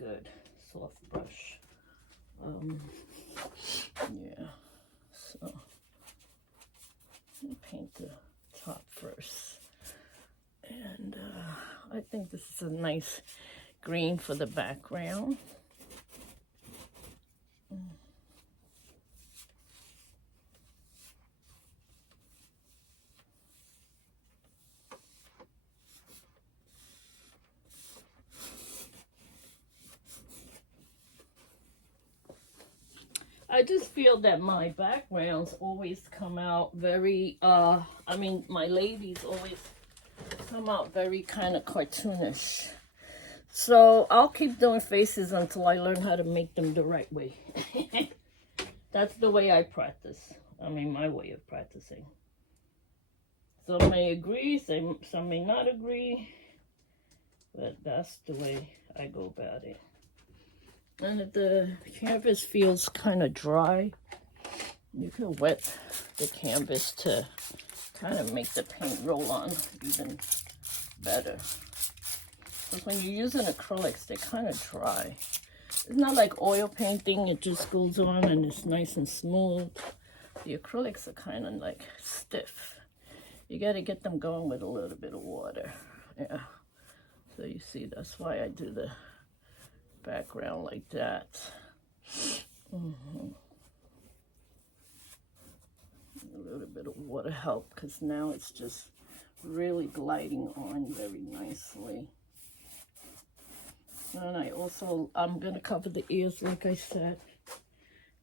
good soft brush. Yeah, so let me paint the top first. And I think this is a nice green for the background. I just feel that my backgrounds always come out very, I mean, my ladies always come out very kind of cartoonish. So I'll keep doing faces until I learn how to make them the right way. That's the way I practice. I mean, my way of practicing. Some may agree, some may not agree, but that's the way I go about it. And if the canvas feels kind of dry, you can wet the canvas to kind of make the paint roll on even better. Because when you're using acrylics, they're kind of dry. It's not like oil painting, it just goes on and it's nice and smooth. The acrylics are kind of like stiff. You got to get them going with a little bit of water. Yeah. So you see, that's why I do the background like that. A little bit of water help, because now it's just really gliding on very nicely. And I'm gonna cover the ears like I said,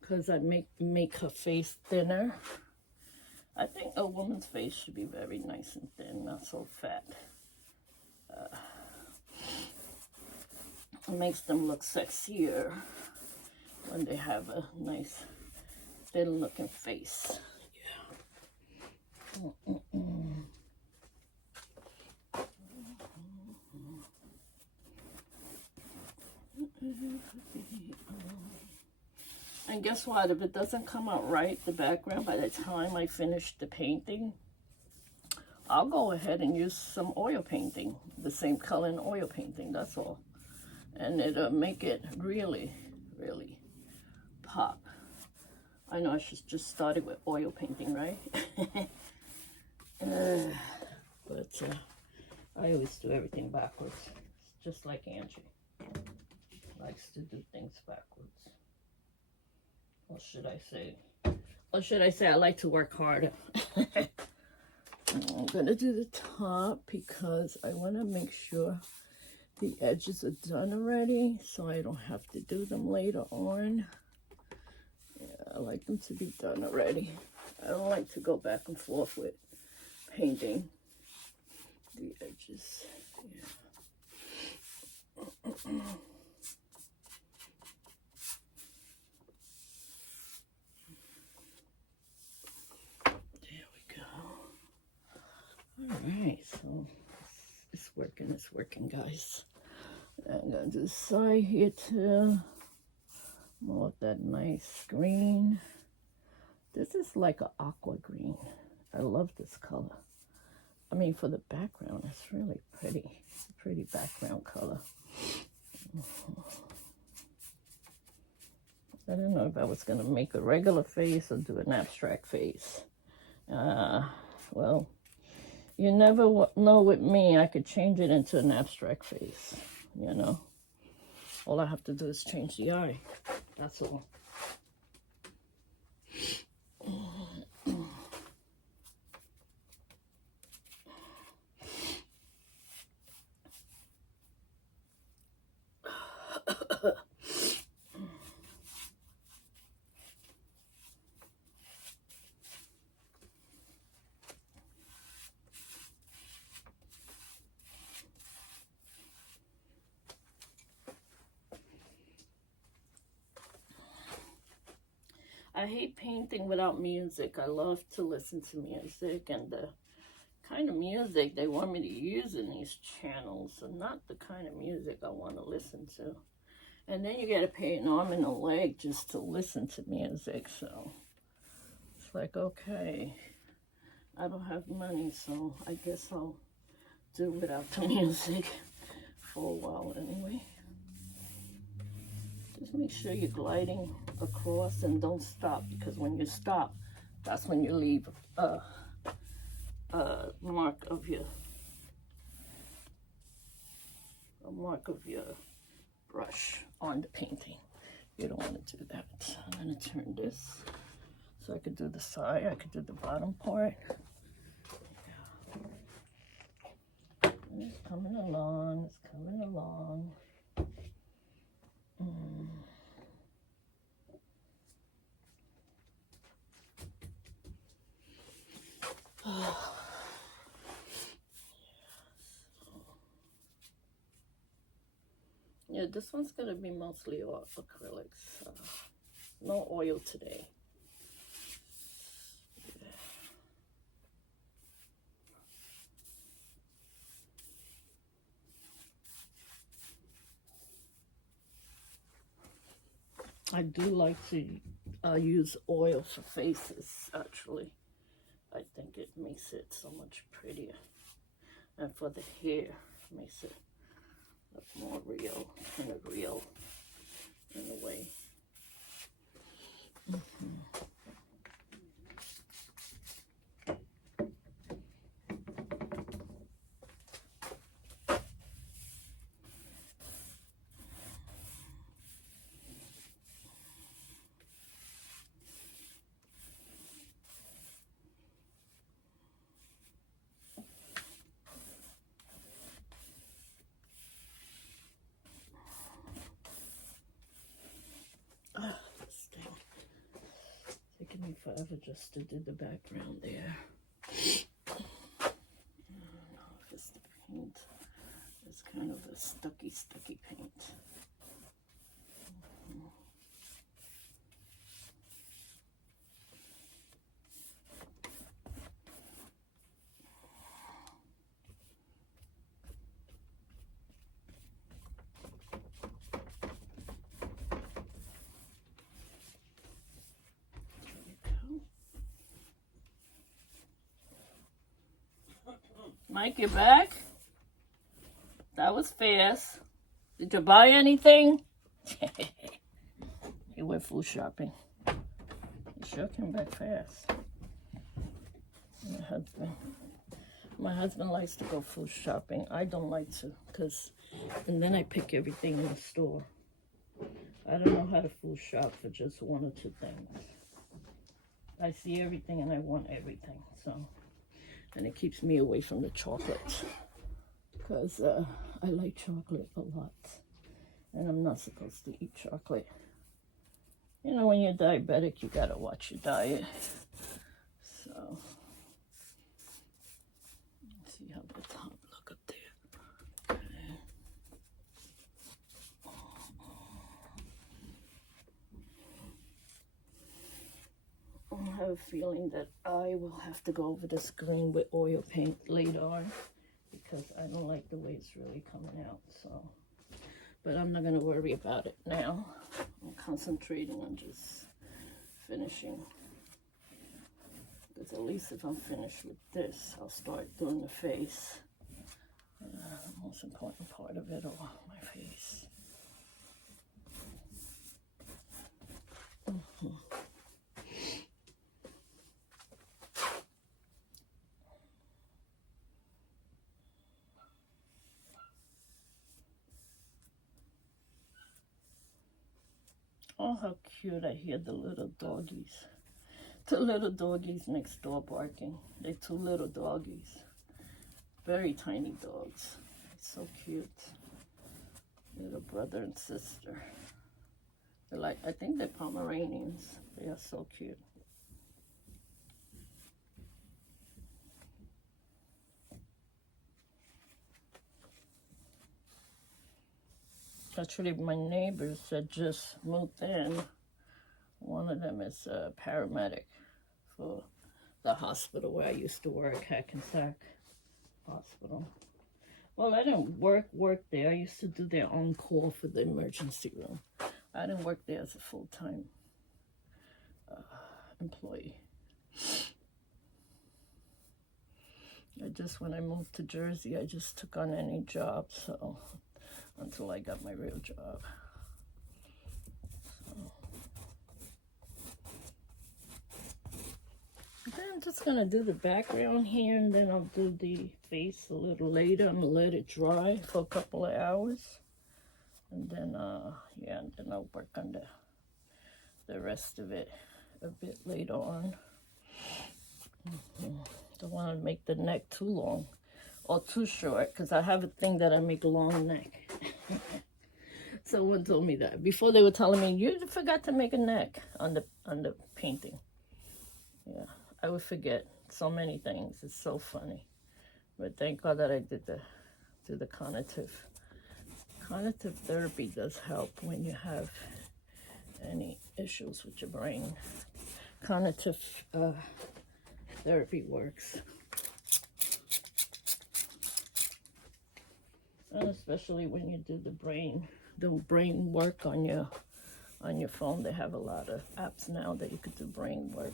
because I make her face thinner. I think a woman's face should be very nice and thin, not so fat. It makes them look sexier when they have a nice thin looking face. Yeah. And guess what? If it doesn't come out right, the background, by the time I finish the painting, I'll go ahead and use some oil painting, the same color in oil painting, that's all. And it'll make it really, really pop. I know I should just start it with oil painting, right? But I always do everything backwards, just like Angie likes to do things backwards. Or should I say I like to work harder. I'm gonna do the top because I want to make sure the edges are done already, so I don't have to do them later on. Yeah, I like them to be done already. I don't like to go back and forth with painting the edges. Yeah. There we go. All right, so it's working, guys. I'm gonna do the side here too. More of that nice green. This is like an aqua green. I love this color. I mean, for the background, it's really pretty. It's a pretty background color. I don't know if I was gonna make a regular face or do an abstract face. Well, you never know with me. I could change it into an abstract face, you know. All I have to do is change the eye. That's all. I hate painting without music. I love to listen to music, and the kind of music they want me to use in these channels are not the kind of music I want to listen to. And then you got to pay an arm and a leg just to listen to music, so it's like, okay, I don't have money, so I guess I'll do without the music for a while anyway. Just make sure you're gliding across and don't stop, because when you stop, that's when you leave a mark of your brush on the painting. You don't want to do that. So I'm going to turn this so I could do the side, I could do the bottom part. It's coming along, it's coming along. Yeah, this one's gonna be mostly acrylics. No oil today. I do like to use oil for faces, actually. I think it makes it so much prettier. And for the hair, makes it look more real, kind of real in a way. This thing taking me forever just to do the background there. I don't know if it's the paint. It's kind of a stucky paint. Mike, you're back? That was fast. Did you buy anything? He went food shopping. He sure came back fast. My husband likes to go food shopping. I don't like to, and then I pick everything in the store. I don't know how to food shop for just one or two things. I see everything and I want everything, so. And it keeps me away from the chocolate, because I like chocolate a lot, and I'm not supposed to eat chocolate. You know, when you're diabetic, you gotta watch your diet. So, let's see how the top look up there. Okay. I have a feeling that I will have to go over this green with oil paint later on, because I don't like the way it's really coming out. So, but I'm not going to worry about it now. I'm concentrating on just finishing, because at least if I'm finished with this, I'll start doing the face. The most important part of it all, my face. Oh, how cute. I hear the little doggies. The little doggies next door barking. They're two little doggies. Very tiny dogs. So cute. Little brother and sister. They're like, I think they're Pomeranians. They are so cute. Actually, my neighbors that just moved in, one of them is a paramedic for the hospital where I used to work, Hackensack Hospital. Well, I didn't work there. I used to do their own call for the emergency room. I didn't work there as a full-time employee. When I moved to Jersey, I just took on any job, so until I got my real job. I'm just gonna do the background here, and then I'll do the face a little later. I'm gonna let it dry for a couple of hours, and then yeah, and then I'll work on the rest of it a bit later on. Don't want to make the neck too long or too short, because I have a thing that I make a long neck. Someone told me that before. They were telling me, you forgot to make a neck on the painting. Yeah, I would forget so many things. It's so funny. But thank God that I did the cognitive therapy. Does help when you have any issues with your brain. Cognitive therapy works. And especially when you do the brain work on your phone. They have a lot of apps now that you could do brain work.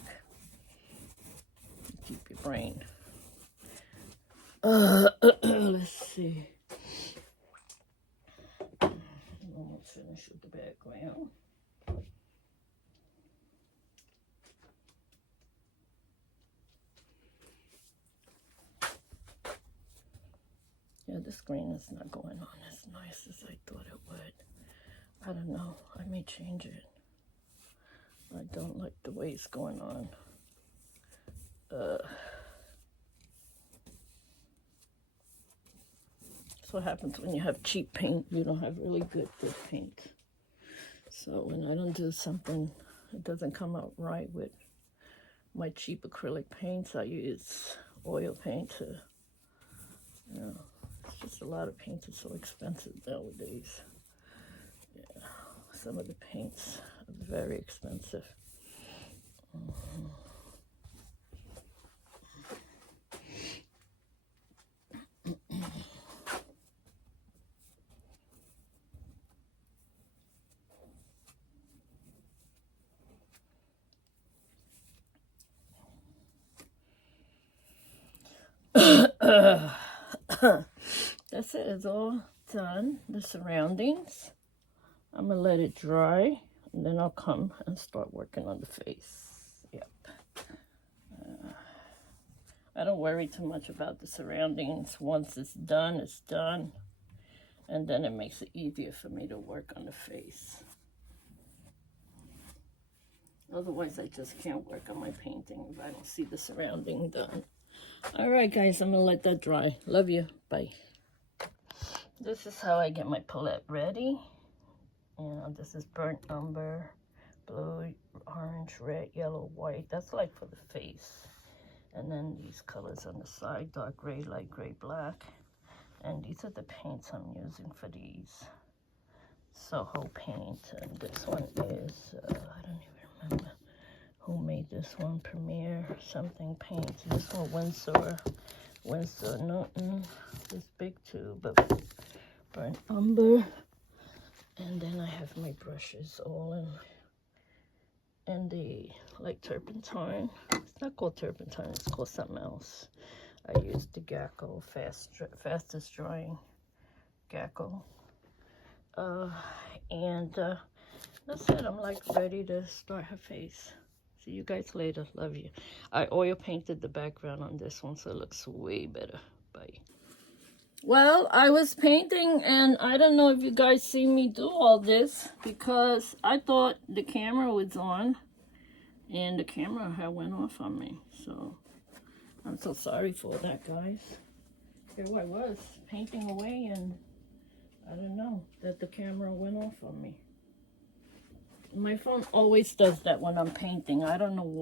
Keep your brain. Let's see. I'm almost finished with the background. Yeah, the screen is not going on as nice as I thought it would. I don't know. I may change it. I don't like the way it's going on. That's what happens when you have cheap paint. You don't have really good paint. So when I don't do something, it doesn't come out right with my cheap acrylic paints. I use oil paint to, you know, it's just a lot of paints are so expensive nowadays. Yeah, some of the paints are very expensive. That's it. It's all done. The surroundings. I'm gonna let it dry, and then I'll come and start working on the face. Yep. I don't worry too much about the surroundings. Once it's done, and then it makes it easier for me to work on the face. Otherwise, I just can't work on my painting if I don't see the surrounding done. All right, guys, I'm gonna let that dry. Love you. Bye. This is how I get my palette ready. You know, this is burnt umber, blue, orange, red, yellow, white. That's like for the face. And then these colors on the side, dark gray, light gray, black. And these are the paints I'm using for these. Soho paint. And this one is, I don't even remember who made this one. Premier something paint. This one Winsor Newton. This big tube of burnt umber. And then I have my brushes all in the, like, turpentine. It's not called turpentine, it's called something else. I use the Gacko, fastest drying Gacko. And that's it. I'm like ready to start her face. See you guys later. Love you. I oil painted the background on this one, so it looks way better. Bye. Well, I was painting, and I don't know if you guys see me do all this, because I thought the camera was on, and the camera had went off on me. So I'm so sorry for that, guys. Here I was painting away, and I don't know that the camera went off on me. My phone always does that when I'm painting. I don't know why.